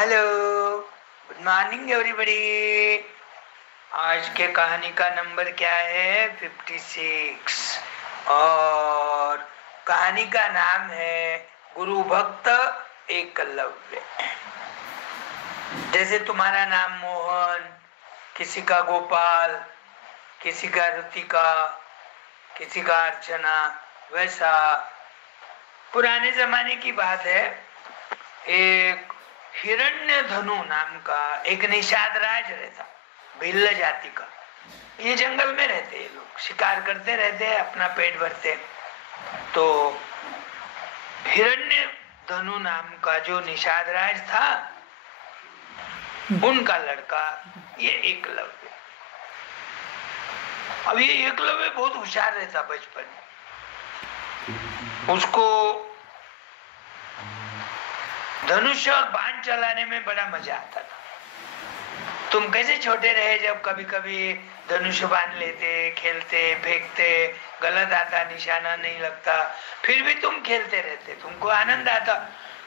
Hello, good morning everybody. आज के कहानी का नंबर क्या है? 56। और कहानी का नाम है गुरु भक्त एकलव्य। जैसे तुम्हारा नाम मोहन, किसी का गोपाल, किसी का ऋतिका, किसी का अर्चना, वैसा पुराने जमाने की बात है। एक हिरण्यधनु नाम का एक निषाद राज रहता, भिल्ल जाति का। ये जंगल में रहते, ये लोग शिकार करते रहते हैं, अपना पेट भरते। तो हिरण्यधनु नाम का जो निषाद राज था, उनका लड़का ये एकलव्य। अब ये एकलव्य बहुत होशियार रहता बचपन में। उसको धनुष और बाण चलाने में बड़ा मजा आता था। तुम कैसे छोटे रहे जब कभी कभी धनुष बांध लेते, खेलते, फेंकते, गलत आता, निशाना नहीं लगता, फिर भी तुम खेलते रहते, तुमको आनंद आता।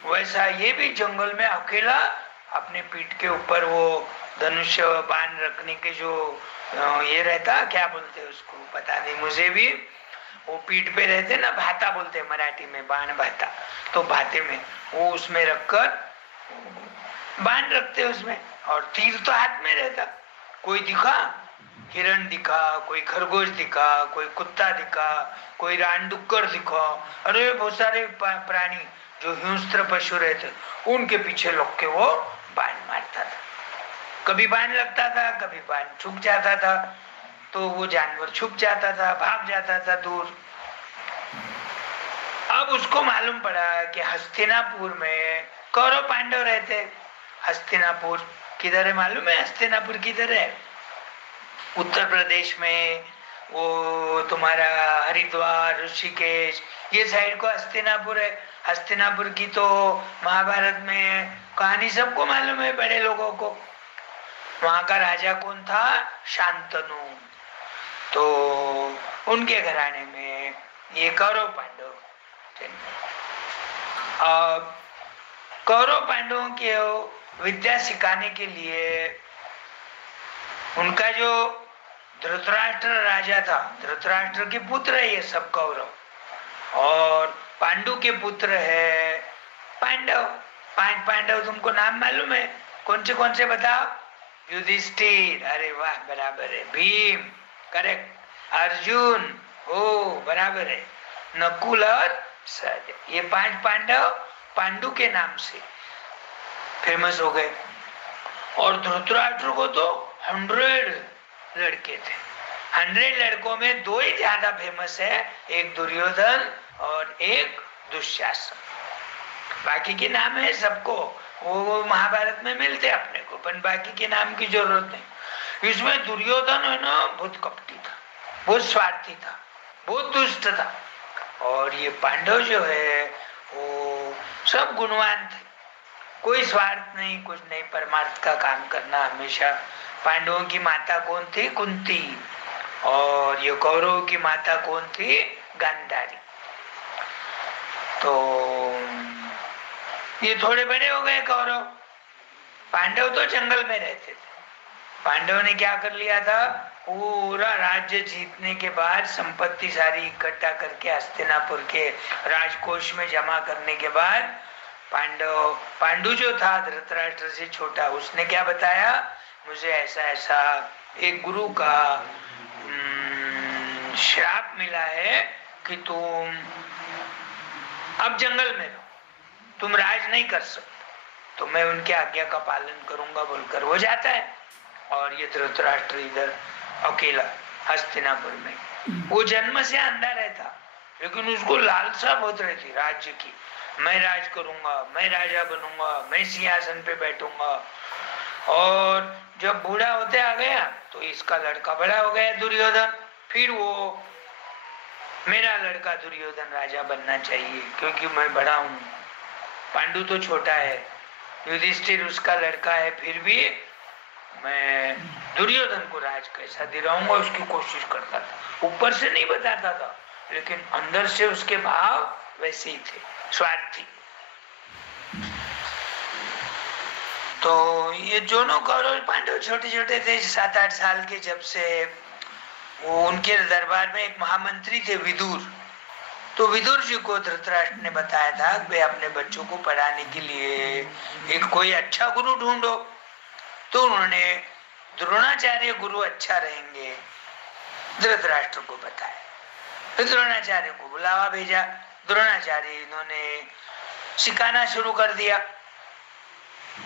वैसा ये भी जंगल में अकेला अपने पीठ के ऊपर वो धनुष बाण रखने के जो ये रहता, क्या बोलते हैं उसको पता नहीं मुझे भी, वो पीठ पे रहते ना, भाता बोलते हैं मराठी में, बाण भाता। तो भाते में वो उसमें रखकर बाण रखते उसमें, और तीर तो हाथ में रहता। कोई दिखा, हिरण दिखा, कोई खरगोश दिखा, कोई कुत्ता दिखा, कोई रानडुक्कर दिखा, अरे बहुत सारे प्राणी जो हिंस्त्र पशु रहते, उनके पीछे लग के वो बाण मारता था। कभी बाण लगता था, कभी बाण छुप जाता था, तो वो जानवर छुप जाता था, भाग जाता था दूर। अब उसको मालूम पड़ा कि हस्तिनापुर में कौरव पांडव रहते। हस्तिनापुर किधर है मालूम है? हस्तिनापुर किधर है? उत्तर प्रदेश में, वो तुम्हारा हरिद्वार, ऋषिकेश, ये साइड को हस्तिनापुर है। हस्तिनापुर की तो महाभारत में कहानी सबको मालूम है, बड़े लोगों को। वहां का राजा कौन था? शांतनु। तो उनके घराने में ये कौरव पांडव। कौरव पांडवों के विद्या सिखाने के लिए उनका जो धृतराष्ट्र राजा था, धृतराष्ट्र के पुत्र है ये सब कौरव, और पांडु के पुत्र है पांडव। 5 पांडव तुमको नाम मालूम है? कौन से बताओ? युधिष्ठिर, अरे वाह बराबर है। भीम, करेक्ट। अर्जुन, ओ बराबर है। नकुल और सहदेव, ये 5 पांडव पांडु के नाम से फेमस हो गए। और धृतराष्ट्र को तो 100 लड़के थे। 100 लड़कों में 2 ही ज्यादा फेमस है, एक दुर्योधन और एक दुशासन। बाकी के नाम है सबको, वो महाभारत में मिलते अपने को, पर बाकी के नाम की जरूरत नहीं। इसमें दुर्योधन है ना, बहुत कपटी था, बहुत स्वार्थी था, बहुत दुष्ट था। और ये पांडव जो है वो सब गुणवान थे, कोई स्वार्थ नहीं, कुछ नहीं, परमार्थ का काम करना हमेशा। पांडवों की माता कौन थी? कुंती। और ये कौरवों की माता कौन थी? गांधारी। तो ये थोड़े बड़े हो गए कौरव। पांडव तो जंगल में रहते थे। पांडव ने क्या कर लिया था? पूरा राज्य जीतने के बाद संपत्ति सारी इकट्ठा करके हस्तिनापुर के राजकोष में जमा करने के बाद, पांडु जो था धृतराष्ट्र से छोटा, उसने क्या बताया? मुझे ऐसा ऐसा एक गुरु का श्राप मिला है कि तुम अब जंगल में रहो, तुम राज नहीं कर सकते, तो मैं उनकी आज्ञा का पालन करूंगा बोलकर वो जाता है। और ये धृतराष्ट्र इधर अकेला हस्तिनापुर में। वो जन्म से अंधा रहता, लेकिन उसको लालसा बहुत रहती राज्य की। मैं राज करूंगा, मैं राजा बनूंगा, मैं सिंहासन पे बैठूंगा। और जब बूढ़ा होते आ गया तो इसका लड़का बड़ा हो गया दुर्योधन। फिर वो मेरा लड़का दुर्योधन राजा बनना चाहिए क्योंकि मैं बड़ा हूं। पांडु तो छोटा है, युधिष्ठिर उसका लड़का है, फिर भी मैं दुर्योधन को राज कैसा दिलाऊंगा उसकी कोशिश करता था। ऊपर से नहीं बताता था, लेकिन अंदर से उसके भाव वैसे ही थे, स्वार्थी। तो ये दोनों कौरव पांडव छोटे छोटे थे, 7-8 साल के, जब से वो उनके दरबार में एक महामंत्री थे विदुर। तो विदुर जी को धृतराष्ट्र ने बताया था कि भाई अपने बच्चों को पढ़ाने के लिए एक कोई अच्छा गुरु ढूंढो। तो उन्होंने द्रोणाचार्य गुरु अच्छा रहेंगे धृतराष्ट्र को बताया। तो द्रोणाचार्य को बुलावा भेजा। द्रोणाचार्य इन्होंने सिखाना शुरू कर दिया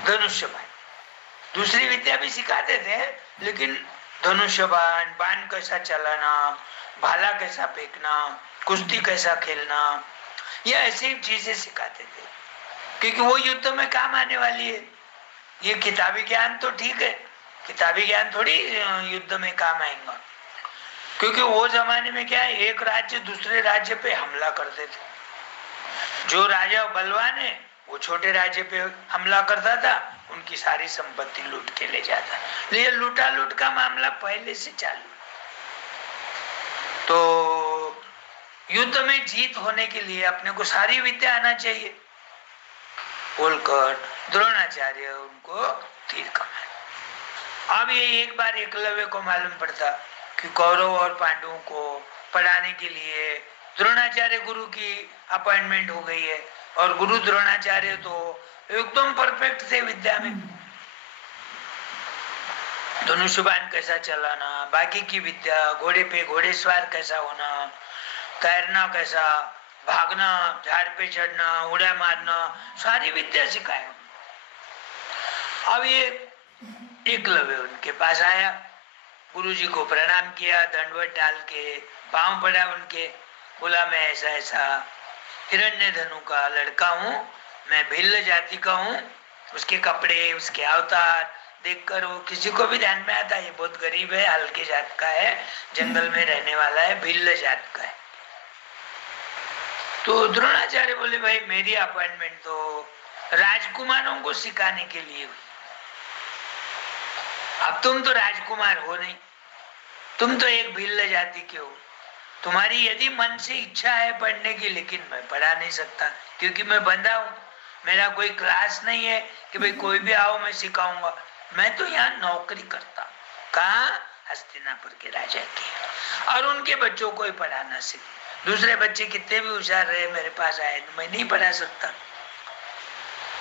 धनुष्यबाण। दूसरी विद्या भी सिखाते थे, लेकिन धनुष्यबाण, बाण कैसा चलाना, भाला कैसा फेंकना, कुश्ती कैसा खेलना, ये ऐसी चीजें सिखाते थे, क्योंकि वो युद्ध में काम आने वाली है। ये किताबी ज्ञान तो ठीक है, किताबी ज्ञान थोड़ी युद्ध में काम आएगा, क्योंकि वो जमाने में क्या है, एक राज्य दूसरे राज्य पे हमला करते थे। जो राजा बलवान है वो छोटे राज्य पे हमला करता था, उनकी सारी संपत्ति लूट के ले जाता। ये लूटा लूट का मामला पहले से चालू। तो युद्ध में जीत होने के लिए अपने को सारी विद्या आना चाहिए बोलकर द्रोणाचार्य उनको तीर कमाए। अब ये एक बार एकलव्य को मालूम पड़ता कि कौरव और पांडवों को पढ़ाने के लिए द्रोणाचार्य गुरु की अपॉइंटमेंट हो गई है, और गुरु द्रोणाचार्य तो एकदम परफेक्ट थे विद्या में। धनुष्यबाण कैसा चलाना, बाकी की विद्या, घोड़े पे घोड़ेसवार कैसा होना, तैरना कैसा, भागना, झाड़ पे चढ़ना, उड़ा मारना, सारी विद्या सिखाया। अब ये एकलव्य उनके पास आया, गुरुजी को प्रणाम किया, दंडवत डाल के पांव पड़ा उनके, बोला मैं ऐसा ऐसा हिरण्यधनु का लड़का हूँ, मैं भिल्ल जाति का हूँ। उसके कपड़े, उसके अवतार देखकर वो किसी को भी ध्यान में आता है, ये बहुत गरीब है, हल्के जात का है, जंगल में रहने वाला है, भिल्ल जात का है। तो द्रोणाचार्य बोले भाई मेरी अपॉइंटमेंट तो राजकुमारों को सिखाने के लिए हुई। अब तुम तो राजकुमार हो नहीं, तुम तो एक भिल्ल जाति के हो। तुम्हारी यदि मन से इच्छा है पढ़ने की, लेकिन मैं पढ़ा नहीं सकता, क्योंकि मैं बंधा हूँ। मेरा कोई क्लास नहीं है कि भाई कोई भी आओ मैं सिखाऊंगा। मैं तो यहाँ नौकरी करता हूँ। कहाँ? हस्तिनापुर के राजा की। और उनके बच्चों को ही पढ़ाना सीखे। दूसरे बच्चे कितने भी होशियार रहे मेरे पास आए, मैं नहीं पढ़ा सकता।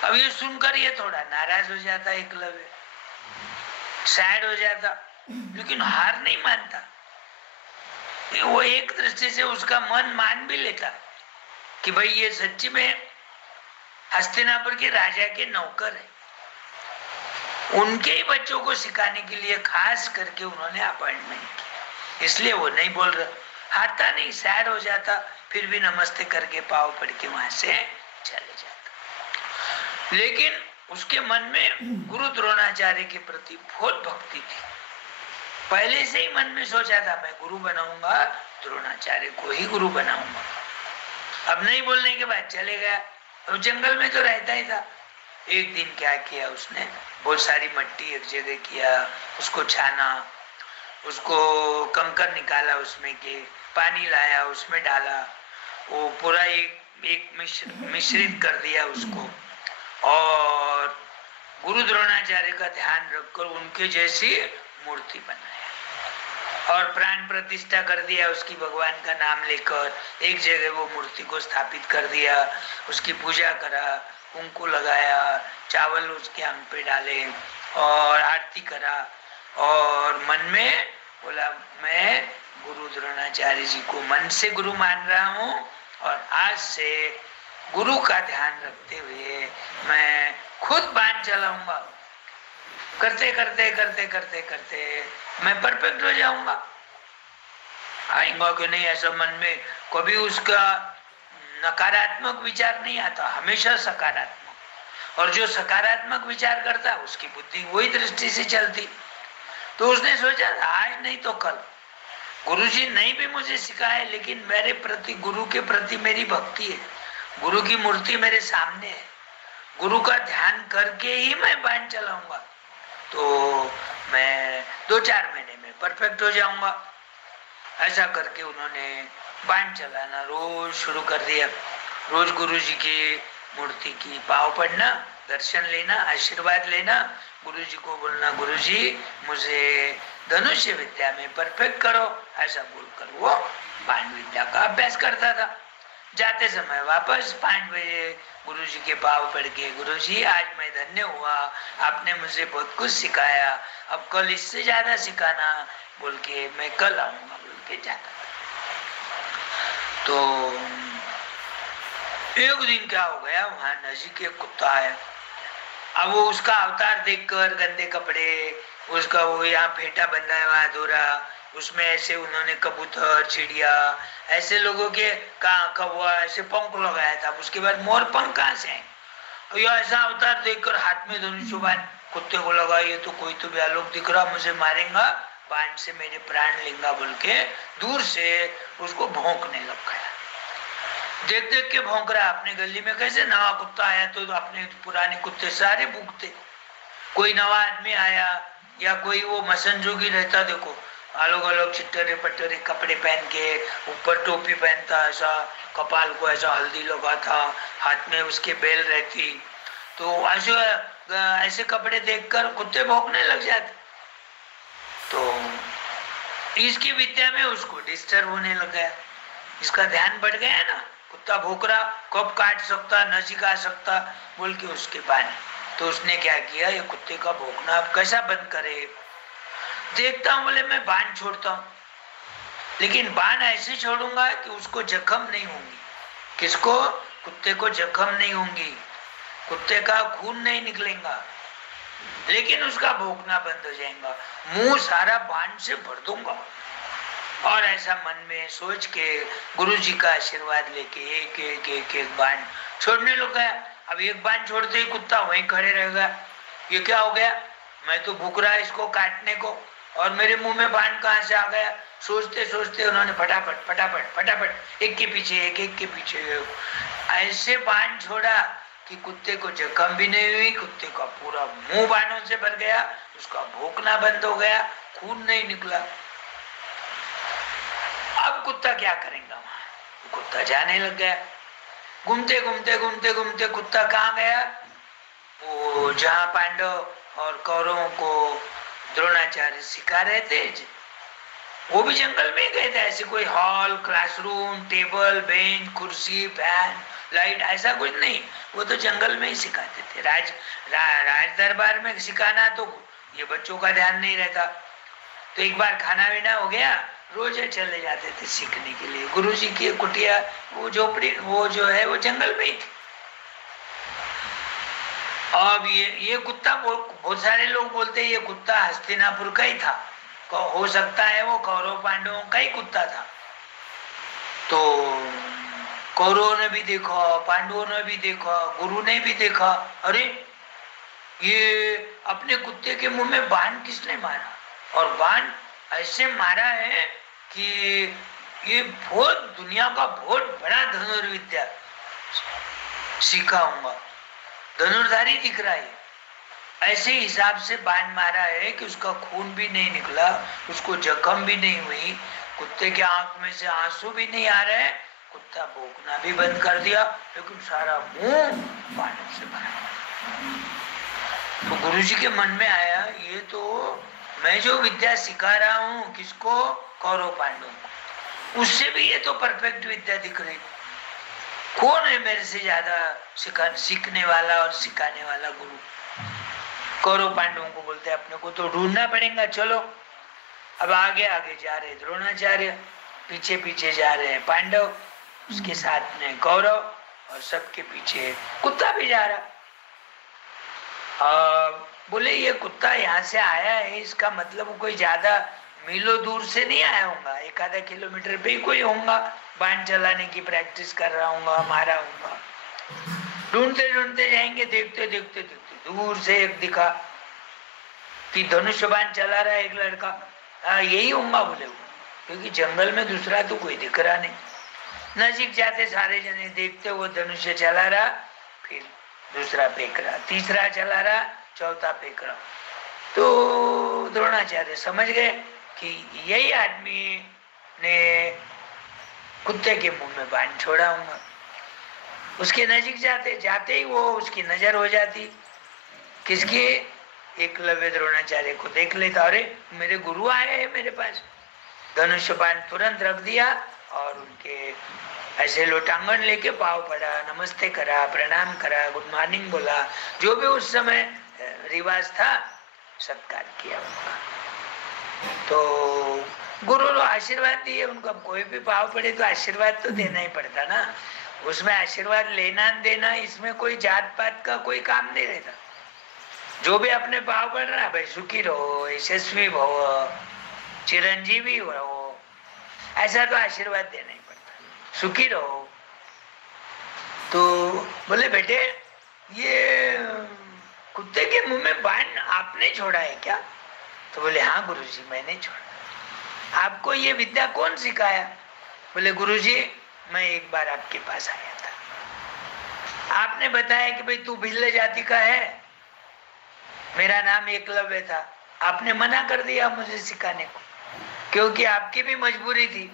अब ये सुनकर ये थोड़ा नाराज हो जाता, एकलव्य सैड हो जाता, लेकिन हार नहीं मानता। वो एक दृष्टि से उसका मन मान भी लेता कि भाई ये सच्ची में हस्तिनापुर के राजा के नौकर है। उनके ही बच्चों को सिखाने के लिए खास करके उन्होंने अपॉइंटमेंट किया, इसलिए वो नहीं बोल रहा, हारता नहीं, सैड हो जाता, फिर भी नमस्ते करके पाँव पड़ के वहां से चले जाता। लेकिन उसके मन में गुरु द्रोणाचार्य के प्रति बहुत भक्ति थी। पहले से ही मन में सोचा था मैं गुरु बनाऊंगा, द्रोणाचार्य को ही गुरु बनाऊंगा। अब नहीं बोलने के बाद चले गया, तो जंगल में तो रहता ही था। एक दिन क्या किया उसने, बहुत सारी मिट्टी एक जगह किया, उसको छाना, उसको कंकर निकाला, उसमें के पानी लाया, उसमें डाला, वो पूरा एक मिश्रित कर दिया उसको, और गुरु द्रोणाचार्य का ध्यान रखकर उनके जैसी मूर्ति बनाया और प्राण प्रतिष्ठा कर दिया उसकी, भगवान का नाम लेकर एक जगह वो मूर्ति को स्थापित कर दिया, उसकी पूजा करा, कुंकू लगाया, चावल उसके अंग पे डाले और आरती करा, और मन में बोला मैं गुरु द्रोणाचार्य जी को मन से गुरु मान रहा हूँ, और आज से गुरु का ध्यान रखते हुए मैं खुद बाण चलाऊंगा। करते करते करते करते करते मैं परफेक्ट हो जाऊंगा। आएगा कि नहीं, ऐसा मन में कभी उसका नकारात्मक विचार नहीं आता, हमेशा सकारात्मक। और जो सकारात्मक विचार करता उसकी बुद्धि वही दृष्टि से चलती। तो उसने सोचा आज नहीं तो कल, गुरुजी नहीं भी मुझे सिखाए, लेकिन मेरे प्रति, गुरु के प्रति मेरी भक्ति है, गुरु की मूर्ति मेरे सामने है, गुरु का ध्यान करके ही मैं बाण चलाऊंगा, तो मैं 2-4 महीने में परफेक्ट हो जाऊंगा। ऐसा करके उन्होंने बाण चलाना रोज शुरू कर दिया। रोज गुरु जी की मूर्ति की पाँव पड़ना दर्शन लेना, आशीर्वाद लेना, गुरुजी को बोलना गुरुजी मुझे धनुष्य विद्या में परफेक्ट करो, ऐसा बोलकर वो बाण विद्या का अभ्यास करता था। जाते समय वापस 5 बजे गुरुजी के पाँव पड़ के, गुरुजी आज मैं धन्य हुआ, आपने मुझे बहुत कुछ सिखाया, अब कल इससे ज्यादा सिखाना बोल के मैं कल आऊंगा बोल के जाता था। तो एक दिन क्या हो गया, वहां नजीक एक कुत्ता आया। अब वो उसका अवतार देखकर गंदे कपड़े, उसका वो यहाँ फेटा बंधा है वहां अधूरा, उसमें ऐसे उन्होंने कबूतर, चिड़िया, ऐसे लोगों के कौवा ऐसे पंख लगाया था। उसके बाद मोर पंख कहाँ से आए? ये ऐसा अवतार देखकर हाथ में धनुष्यबाण कुत्ते को लगा, ये तो कोई तो व्यालोक दिख रहा, मुझे मारेगा, बाण से मेरे प्राण लेंगा बोल के दूर से उसको भौंकने लग गया। देख देख के भौंक रहा। अपने गली में कैसे नवा कुत्ता आया तो अपने पुराने कुत्ते सारे भूखते, कोई नवा आदमी आया या कोई वो मसनजोगी रहता, देखो अलग अलग चिट्टरे पट्टरे कपड़े पहन के, ऊपर टोपी पहनता, ऐसा कपाल को ऐसा हल्दी लगाता, हाथ में उसके बेल रहती, तो ऐसे कपड़े देखकर कुत्ते भौंकने लग जाते। तो इसकी विद्या में उसको डिस्टर्ब होने लग गया, इसका ध्यान बढ़ गया ना, कुत्ता भौंक रहा, कब काट सकता, नजीक आ सकता बोल के उसके बाण। तो उसने क्या किया, ये कुत्ते का भौंकना अब कैसा बंद करे, देखता हूं, बोले मैं बाण छोड़ता हूं, लेकिन बाण ऐसे छोड़ूंगा कि उसको जख्म नहीं होंगी। किसको? कुत्ते को जख्म नहीं होंगी, कुत्ते का खून नहीं निकलेगा, लेकिन उसका भौंकना बंद हो जाएगा, मुंह सारा बाण से भर दूंगा। और ऐसा मन में सोच के गुरुजी का आशीर्वाद लेके एक एक एक एक बाण छोड़ने लगा। अब एक बाण छोड़ते ही कुत्ता वहीं खड़े रहेगा, ये क्या हो गया, मैं तो भूख रहा इसको काटने को और मेरे मुंह में बाण कहां से आ गया। सोचते सोचते उन्होंने फटाफट फटाफट फटाफट एक के पीछे एक के पीछे ऐसे बाण छोड़ा कि कुत्ते को जख्म भी नहीं हुई, कुत्ते का पूरा मुंह बाणों से भर गया, उसका भौंकना बंद हो गया, खून नहीं निकला। अब कुत्ता क्या करेगा, वहां कुत्ता जाने लग गया। घूमते घूमते घूमते घूमते कुत्ता कहाँ गया, वो जहाँ पांडव और कौरवों को द्रोणाचार्य सिखा रहे थे, वो भी जंगल में गए थे। ऐसे कोई हॉल, क्लासरूम, टेबल, बेंच, कुर्सी, फैन, लाइट ऐसा कुछ नहीं, वो तो जंगल में ही सिखाते थे। राज दरबार में सिखाना तो ये बच्चों का ध्यान नहीं रहता। तो एक बार खाना पीना हो गया, रोज चले जाते थे सीखने के लिए। गुरुजी की कुटिया, वो झोपड़ी, वो जो है वो जंगल में ही थी। अब ये कुत्ता, बहुत सारे लोग बोलते हैं ये कुत्ता हस्तिनापुर का ही था, हो सकता है वो कौरव पांडवों का ही कुत्ता था। तो कौरवों ने भी देखा, पांडवों ने भी देखा, गुरु ने भी देखा, अरे ये अपने कुत्ते के मुंह में बाण किसने मारा, और बाण ऐसे मारा है कि ये बहुत दुनिया का बहुत बड़ा धनुर्विद्या सिखाऊंगा, धनुर्धारी दिख रहा है। ऐसे हिसाब से बाण मारा है कि उसका खून भी नहीं निकला, उसको जख्म भी नहीं हुई, कुत्ते के आंख में से आंसू भी नहीं आ रहे, कुत्ता भौंकना भी बंद कर दिया, लेकिन सारा मुंह बाणों से भरा। तो गुरुजी के मन में आया, ये तो मैं जो विद्या सिखा रहा हूँ किसको, कौरव पांडवों को, उससे भी ये तो परफेक्ट विद्या दिख रही। कौन है मेरे से ज्यादा सीखने वाला और सिखाने वाला गुरु? कौरव पांडवों को बोलते अपने को तो ढूंढना पड़ेगा, चलो। अब आगे आगे जा रहे द्रोणाचार्य, पीछे पीछे जा रहे हैं पांडव, उसके साथ में कौरव, और सबके पीछे कुत्ता भी जा रहा। बोले ये कुत्ता यहाँ से आया है, इसका मतलब कोई ज्यादा मीलों दूर से नहीं आया होगा, 1-आधा किलोमीटर पे ही कोई होगा, बाण चलाने की प्रैक्टिस कर रहा होगा, मारा होगा। ढूंढते ढूंढते जाएंगे, देखते देखते देखते दूर से एक दिखा कि धनुष बाण चला रहा है एक लड़का। यही होगा बोले वो, क्योंकि जंगल में दूसरा तो कोई दिख रहा नहीं। नजीक जाते सारे जने देखते वो धनुष्य चला रहा, फिर दूसरा फेंक रहा, तीसरा चला रहा, चौथा फेंक रहा। तो द्रोणाचार्य समझ गए कि यही आदमी ने कुत्ते के मुंह में बाण छोड़ा होगा। उसके नजीक जाते जाते ही वो उसकी नजर हो जाती किसकी, एकलव्य द्रोणाचार्य को देख लेता, अरे मेरे गुरु आए हैं मेरे पास। धनुष बाण तुरंत रख दिया और उनके ऐसे लोटांगन लेके पाव पड़ा, नमस्ते करा, प्रणाम करा, गुड मॉर्निंग बोला, जो भी उस समय रिवाज था सत्कार किया उनका। तो गुरु ने आशीर्वाद दिए उनको, अब कोई भी पाव पड़े तो आशीर्वाद तो देना ही पड़ता ना, उसमें आशीर्वाद लेना देना इसमें कोई जात पात का कोई काम नहीं रहता। जो भी अपने पाव पड़ रहा है भाई, सुखी रहो, यशस्वी भव, चिरंजीवी रहो, ऐसा तो आशीर्वाद देना ही पड़ता, सुखी रहो। तो बोले बेटे ये कुत्ते के मुंह में बाण आपने छोड़ा है क्या? तो बोले हाँ गुरुजी मैंने छोड़ा। आपको ये विद्या कौन सिखाया? बोले गुरुजी मैं एक बार आपके पास आया था, आपने बताया कि भाई तू भिल्ल जाति का है, मेरा नाम एकलव्य था, आपने मना कर दिया मुझे सिखाने को क्योंकि आपकी भी मजबूरी थी।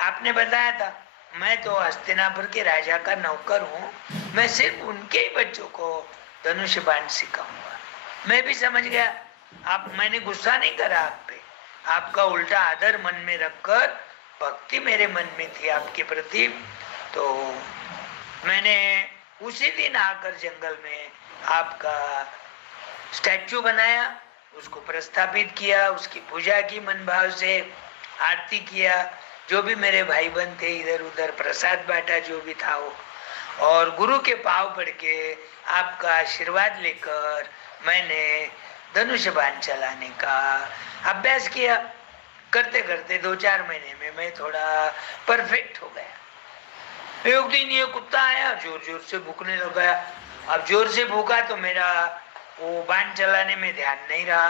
आपने बताया था मैं तो हस्तिनापुर के राजा का नौकर हूँ, मैं सिर्फ उनके ही बच्चों को धनुष बाण सिखाऊंगा। मैं भी समझ गया, आप मैंने गुस्सा नहीं करा आप पे, आपका उल्टा आदर मन में रखकर भक्ति मेरे मन में थी आपके प्रति। तो मैंने उसी दिन आकर जंगल में आपका स्टैचू बनाया, उसको प्रस्थापित किया, उसकी पूजा की मन भाव से, आरती किया, जो भी मेरे भाई बहन थे इधर उधर प्रसाद बांटा जो भी था वो, और गुरु के पाव पड़ के आपका आशीर्वाद लेकर मैंने धनुष बाण चलाने का अभ्यास किया। करते करते 2-4 महीने में मैं थोड़ा परफेक्ट हो गया। एक दिन ये कुत्ता आया, जोर जोर से भूखने लग गया। अब जोर से भूखा तो मेरा वो बाण चलाने में ध्यान नहीं रहा,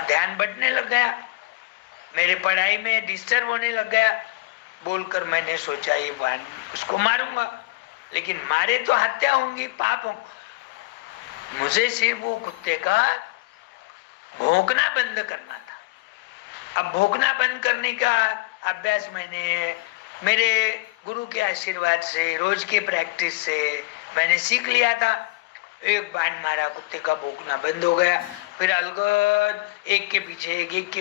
ध्यान बटने लग गया, मेरे पढ़ाई में डिस्टर्ब होने लग गया। बोलकर मैंने सोचा ये बाण उसको मारूंगा, लेकिन मारे तो हत्या होंगी, पाप होगा। मुझे सिर्फ वो कुत्ते का भौंकना बंद करना था। अब भौंकना बंद करने का अभ्यास मैंने मेरे गुरु के आशीर्वाद से, रोज के प्रैक्टिस से मैंने सीख लिया था। एक बाण मारा, कुत्ते का भौंकना बंद हो गया। फिर अलगद एक के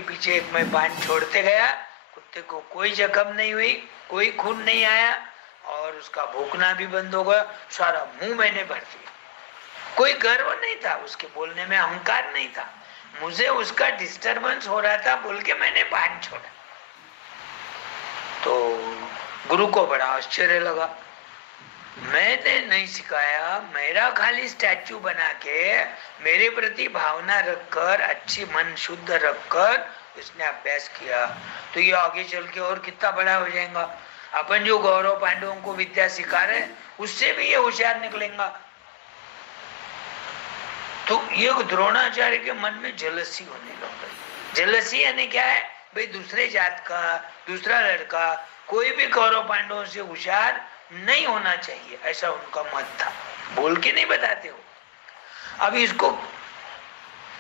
पीछे एक मैं बाण छोड़ते गया, कुत्ते को कोई जख्म नहीं हुई, कोई खून नहीं आया और उसका भौंकना भी बंद हो गया। सारा मुंह मैंने भर दिया, कोई गर्व नहीं था, उसके बोलने में अहंकार नहीं था, मुझे उसका डिस्टरबेंस हो रहा था बोल के मैंने बाण छोड़ा। तो गुरु को बड़ा आश्चर्य लगा, मैंने नहीं सिखाया, मेरा खाली स्टैचू बना के मेरे प्रति भावना रखकर, अच्छी मन शुद्ध रखकर उसने अभ्यास किया, तो ये आगे चल के और कितना बड़ा हो जाएगा। अपन जो गौरव पांडवों को विद्या सिखा रहे उससे भी ये होशियार निकलेगा। तो ये द्रोणाचार्य के मन में जलसी होने लग गई। जलसी यानी क्या है भाई, दूसरे जात का दूसरा लड़का कोई भी कौरव पांडवों से होशियार नहीं होना चाहिए, ऐसा उनका मत था। बोल के नहीं बताते हो। अब इसको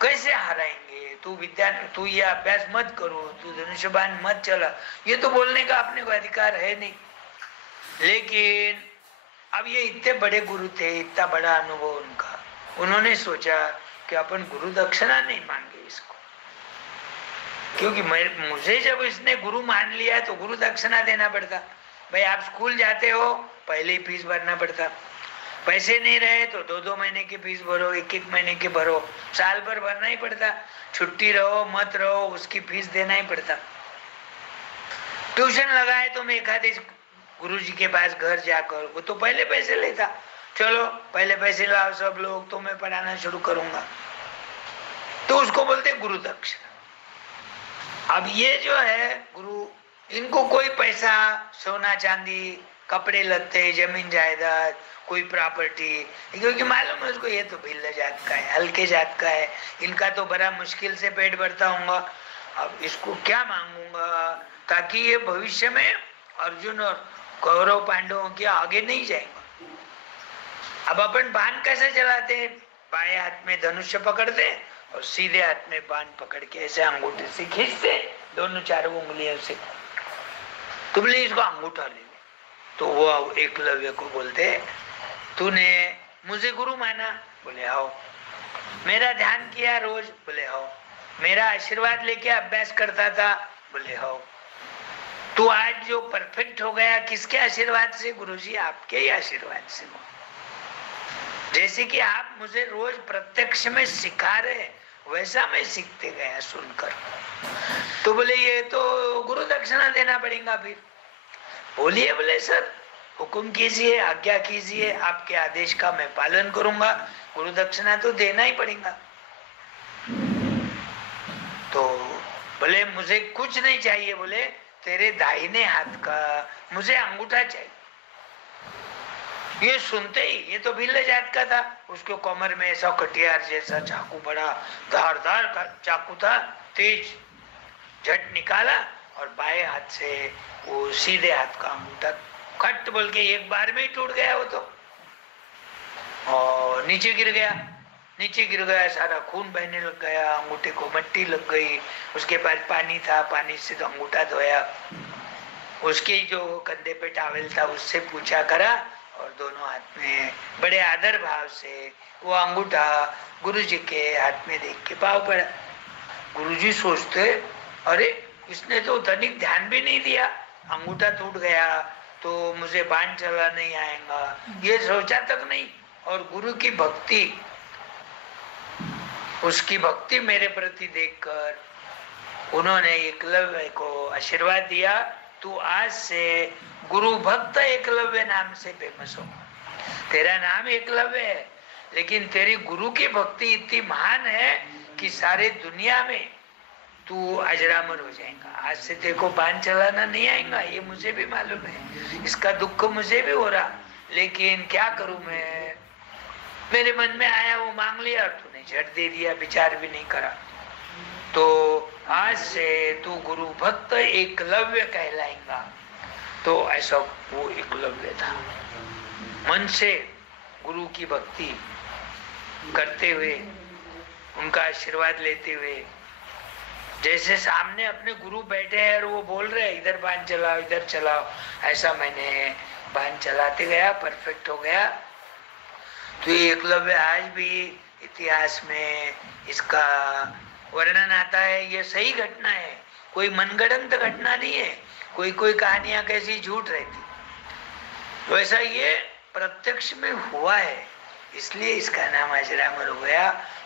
कैसे हराएंगे? तू विद्या, तू ये अभ्यास मत करो, तू धनुष बाण मत चला, ये तो बोलने का अपने को अधिकार है नहीं। लेकिन अब ये इतने बड़े गुरु थे, इतना बड़ा अनुभव उनका, उन्होंने सोचा कि अपन गुरु दक्षिणा नहीं मांगे इसको, क्योंकि मुझे जब इसने गुरु मान लिया है तो गुरु दक्षिणा देना पड़ता। भाई आप स्कूल जाते हो पहले ही फीस भरना पड़ता, पैसे नहीं रहे तो 2-2 महीने की फीस भरो, 1-1 महीने की भरो, साल भर भरना ही पड़ता। छुट्टी रहो मत रहो उसकी फीस देना ही पड़ता। ट्यूशन लगाए तो मैं एक आधे गुरुजी के पास घर जाकर, वो तो पहले पैसे लेता, चलो पहले पैसे लाओ सब लोग तो मैं पढ़ाना शुरू करूंगा, तो उसको बोलते गुरु दक्षिणा। अब ये जो है गुरु, इनको कोई पैसा, सोना चांदी, कपड़े लत्ते, जमीन जायदाद, कोई प्रॉपर्टी, क्योंकि मालूम है उसको ये तो भिल्ल जात का है, हल्के जात का है, इनका तो बड़ा मुश्किल से पेट भरता होगा, अब इसको क्या मांगूंगा ताकि ये भविष्य में अर्जुन और कौरव पांडवों के आगे नहीं जाएगा। अब अपन बाण कैसे चलाते हैं? बाएं हाथ में धनुष पकड़ते और सीधे हाथ में बाण पकड़ के ऐसे अंगूठे से खींचते, दोनों चारों उंगलियों से। तो बोले इसको अंगूठा ले ले, तो वो एकलव्य को बोलते, तूने मुझे गुरु माना, बोले आओ, मेरा ध्यान किया रोज, बोले आओ, मेरा आशीर्वाद लेके अभ्यास करता था, बोले आओ, तू आज जो परफेक्ट हो गया किसके आशीर्वाद से? गुरुजी आपके ही आशीर्वाद से हो। जैसे कि आप मुझे रोज प्रत्यक्ष में सिखा रहे वैसा मैं सीखते गया सुनकर। तो बोले ये तो गुरु दक्षिणा देना पड़ेगा फिर। बोलिए, बोले सर हुक्म कीजिए, आज्ञा कीजिए, आपके आदेश का मैं पालन करूंगा, गुरु दक्षिणा तो देना ही पड़ेगा। तो बोले मुझे कुछ नहीं चाहिए, बोले तेरे दाहिने हाथ का मुझे अंगूठा चाहिए। ये सुनते ही, ये तो भिल्ल जात का था, उसके कमर में ऐसा कटियार जैसा चाकू पड़ा, धारदार का चाकू था, तेज, झट निकाला और बाएं हाथ से वो सीधे हाथ का अंगूठा खट बोल के एक बार में ही टूट गया वो तो, और नीचे गिर गया। नीचे गिर गया, सारा खून बहने लग गया, अंगूठे को मट्टी लग गई। उसके पास पानी था, पानी से तो अंगूठा धोया, उसके जो कंधे पे टॉवेल था उससे पूछा करा, और दोनों हाथ में बड़े आदर भाव से वो अंगूठा गुरुजी के हाथ में देख के पाव पड़ा। गुरुजी सोचते, अरे इसने तो तनिक ध्यान भी नहीं दिया, अंगूठा टूट गया तो मुझे बाण चला नहीं आएगा, ये सोचा तक नहीं। और गुरु की भक्ति, उसकी भक्ति मेरे प्रति देखकर उन्होंने एकलव्य को आशीर्वाद दिया, तू आज से गुरु भक्त एकलव्य नाम से फेमस हो। तेरा नाम एकलव्य है, लेकिन तेरी गुरु की भक्ति इतनी महान है कि सारे दुनिया में तू अजरामर हो जाएगा। आज से तेरे को बाण चलाना नहीं आएगा, ये मुझे भी मालूम है, इसका दुख मुझे भी हो रहा, लेकिन क्या करूं मैं, मेरे मन में आया वो मांग लिया और तूने झट दे दिया, विचार भी नहीं करा। तो आज से तू गुरु भक्त एकलव्य कहलाएगा। तो ऐसा वो एकलव्य था, मन से गुरु की भक्ति करते हुए, उनका आशीर्वाद लेते हुए, जैसे सामने अपने गुरु बैठे हैं और वो बोल रहे इधर बाण चलाओ, इधर चलाओ, ऐसा मैंने बाण चलाते गया, परफेक्ट हो गया। तो एकलव्य आज भी इतिहास में इसका वर्णन आता है। ये सही घटना है, कोई मनगढ़ंत घटना नहीं है। कोई कोई कहानियां कैसी झूठ रहती, वैसा ये प्रत्यक्ष में हुआ है, इसलिए इसका नाम अजरामर हो गया।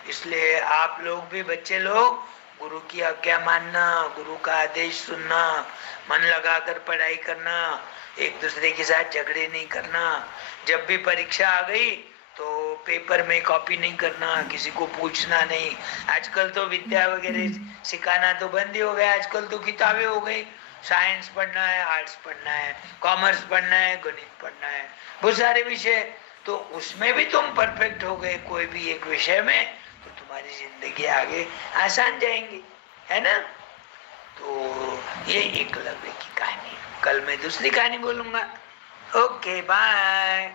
इसलिए आप लोग भी, बच्चे लोग, गुरु की आज्ञा मानना, गुरु का आदेश सुनना, मन लगाकर पढ़ाई करना, एक दूसरे के साथ झगड़े नहीं करना। जब भी परीक्षा आ गई तो पेपर में कॉपी नहीं करना, किसी को पूछना नहीं। आजकल तो विद्या वगैरह सिखाना तो बंद ही हो गया, आजकल तो किताबें हो गई, साइंस पढ़ना है, आर्ट्स पढ़ना है, कॉमर्स पढ़ना है, गणित पढ़ना है, बहुत सारे विषय। तो उसमें भी तुम परफेक्ट हो गए कोई भी एक विषय में, तो तुम्हारी जिंदगी आगे आसान जाएंगी, है ना। तो ये एकलव्य की कहानी, कल मैं दूसरी कहानी बोलूंगा। Okay, bye.